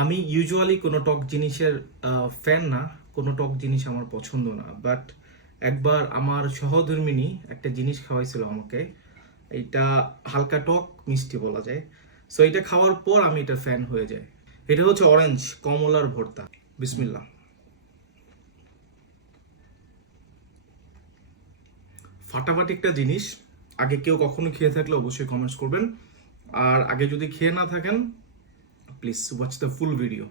আমি ইউজুয়ালি কোনো টক জিনিসের ফ্যান না, কোনো টক জিনিস আমার পছন্দ না, বাট একবার আমার সহধর্মিণী একটা জিনিস খাওয়াইছিল আমাকে। এটা হালকা টক মিষ্টি বলা যায়। সো এটা খাওয়ার পর আমি এটা ফ্যান হয়ে যাই। এটা হচ্ছে অরেঞ্জ কমলার ভর্তা। বিসমিল্লাহ। ফাটাফাটি একটা জিনিস। আগে কেউ কখনো খেয়ে থাকলে অবশ্যই কমেন্টস করবেন, আর আগে যদি খেয়ে না থাকেন please watch the full video.